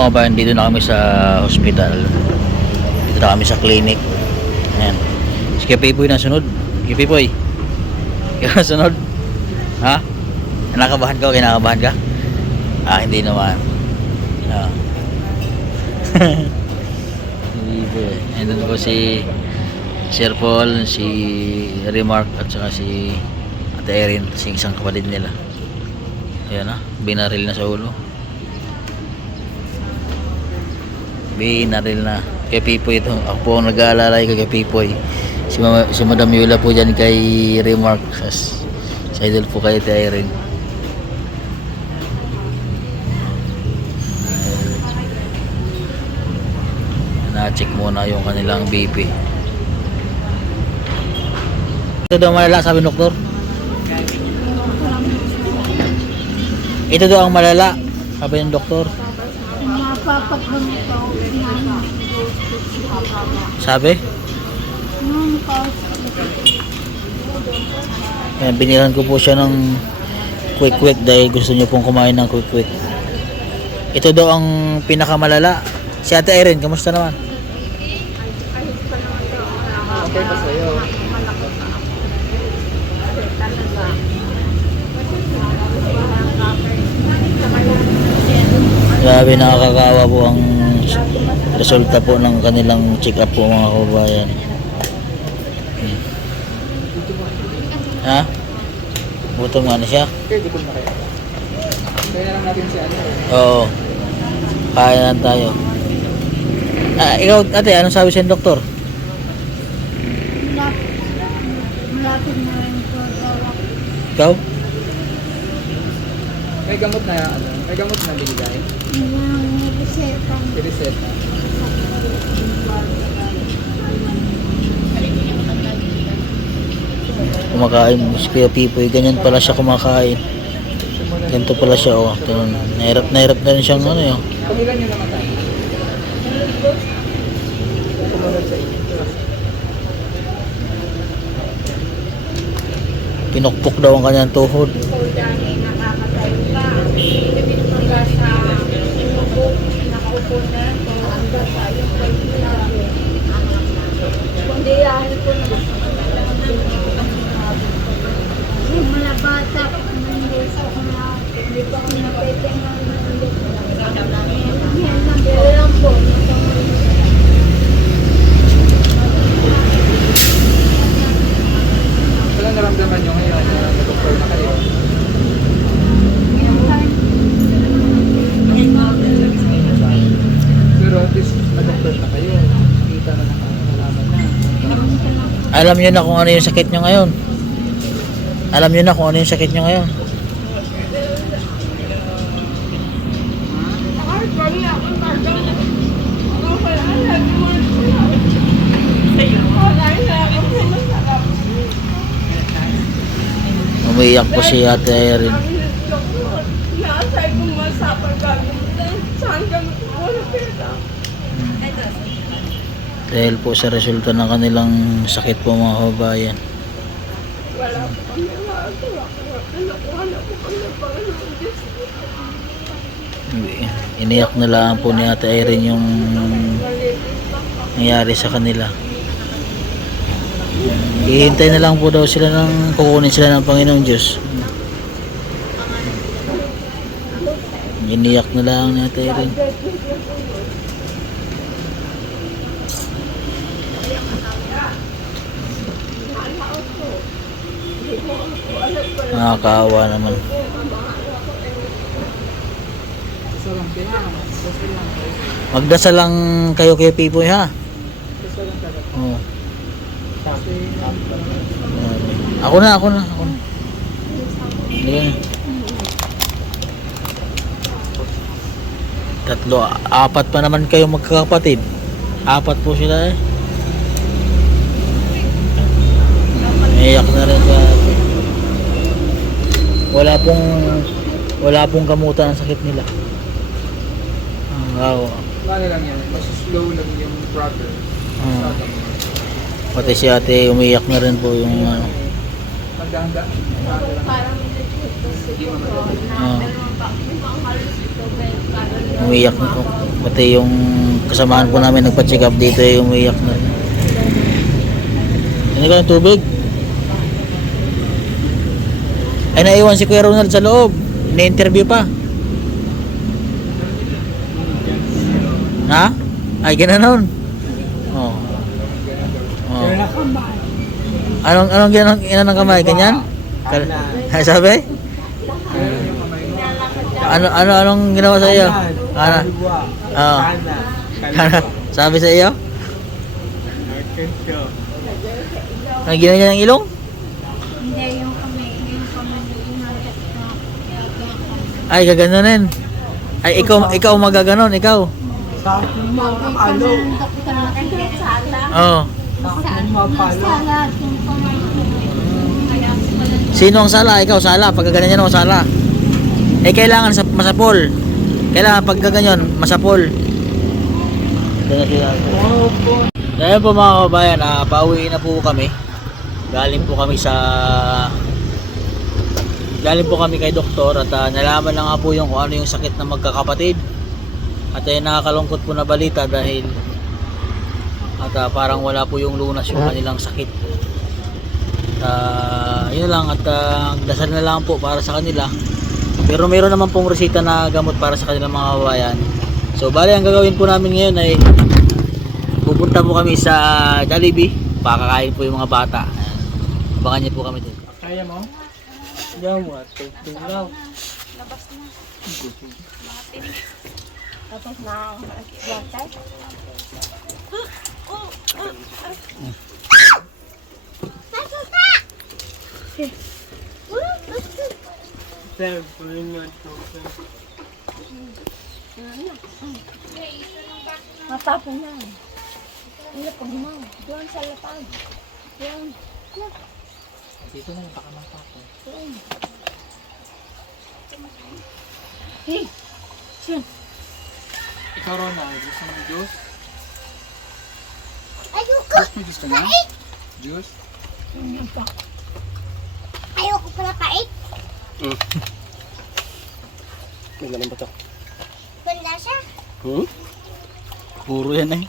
mga kabayan, dito na kami sa hospital. Dito na kami sa clinic. Ayan. Si Kapipoy na sunod. Kapipoy. Ikaw sunod. Ha? Kinakabahan ka o kinakabahan ka? Ah, hindi naman. Ah. And then po si Sir Paul, si Remark at saka si Ate Erin, si isang kapatid nila. Ayan na, binaril na sa ulo. Binaril na. Kay Pipoy ito. Ako po ang nag-aalalay kay Pipoy. Si Madam Yula po dyan kay Remark. Sa idol po kay Ate Erin. Na-check muna yung kanilang BP. Ito daw malala, sabi ng doktor. Ito daw ang malala, sabi ng doktor. Sabi? Ayan, binilhan ko po siya ng quick dahil gusto niyo pong kumain ng quick. Ito daw ang pinakamalala. Si Ate Erin, kamusta naman? Okay pa sa'yo. Grabe, nakakakawa po ang resulta po ng kanilang check-up po mga kababayan. Ha? Gutom nga na siya? Okay, gutom na kayo. Kaya na lang natin si ano. Oo. Kaya lang tayo. Ah, ikaw ate, anong sabi sa'yo ng doktor? Malapit na rin po daw ako. Ikaw? May gamot na ano? May gamot na binigay. May reseta. I-reset na. Kumakain si Kuya Pipoy, ganyan pala siya kumakain. Ganito pala siya, oh. Ganun. Nahirap na rin siyang ano yun. Pangilan nyo naman tayo. Kumunod sa inyo. Pinukpok daw ang kanyang tuhod. Mga bata, hindi pa ako napetengan. Yan lang po. Walang naramdaman nyo ngayon na nag-doktor na kayo. Pero at least nag-doktor na kayo. Kita na nakakalaman na. Alam niyo na kung ano yung sakit niyo ngayon. Alam niyo na kung ano yung sakit niyo ngayon. Umiiyak po si Ate Erin. Dahil po sa resulta ng kanilang sakit po mga kababayan. Iniyak na lang po ni Ate Erin yung nangyari sa kanila. Hihintay na lang po daw sila ng kukunin sila ng Panginoong Diyos. Iniyak na lang ni Ate Erin. Nakakaawa naman. So lang din na. Dasal lang kayo. Magdasal lang kayo kay Pipoy ha. Dasal lang talaga. Oo. Kasi Ako na. Hindi na. Tatlo, apat pa naman kayo magkakapatid. Apat po sila eh. Iyak na rin sa wala pong gamutan ang sakit nila. Wow. Ano lang yan, mas slow lang yung progress. Pati si ate umiyak na rin po yung Magdahanda. Parang may nagsuto siguro na Ah. dalawang pa, yung mga halos ito, kaya parang Umiyak na. Pati yung kasamahan po namin nagpa-check up dito ay umiyak na. Ano ka ng tubig? Ay naiwan si Kuya Ronald sa loob. Ni-interview pa. Ha? Ay ganoon. Oh. Oh. Anong ginanong ng kamay? Ganyan? Ay sabi? Anong ginawa sa iyo? Kana? Oo. Kana? Sabi sa iyo? Ang ginawa niya ng ilong? Hindi, yung kamay inagat na. Ay, gaganunin. Ay, ikaw magaganon, ikaw. Sa akin mapalo. Oo. Sa akin mapalo. Salat yung kamay ko. Sino ang sala? Ikaw sala. Pag gaganyan mo, sala. Eh, kailangan masapol. Kailangan pag gaganyan, masapol. Ngayon po mga kababayan, pauwi na po kami. Galing po kami kay doktor at nalaman na nga po yung kung ano yung sakit ng magkakapatid. At nakakalungkot po na balita dahil parang wala po yung lunas yung kanilang sakit. Yun lang at dasal na lang po para sa kanila. Pero mayroon naman pong resita na gamot para sa kanilang mga kababayan. So bali ang gagawin po namin ngayon ay pupunta po kami sa Jollibee. Pakakain po yung mga bata. Abangan niyo po kami dito. Kaya mo? Yan mo. Tugtuglaw. Labas na. Tapos na water. Sir, pulin nyo ito. Matapon na. Ano pag mo? Doon sa lapag. Doon. Dito na lang baka matapon. Doon. Hey! Siya. Ikaw Ronald, gusto mo juice? Ayoko! Gusto mo gusto mo? Juice? Ano pa? Ayoko pala pait. May laman ba ito? Ganda siya. Puro yan eh.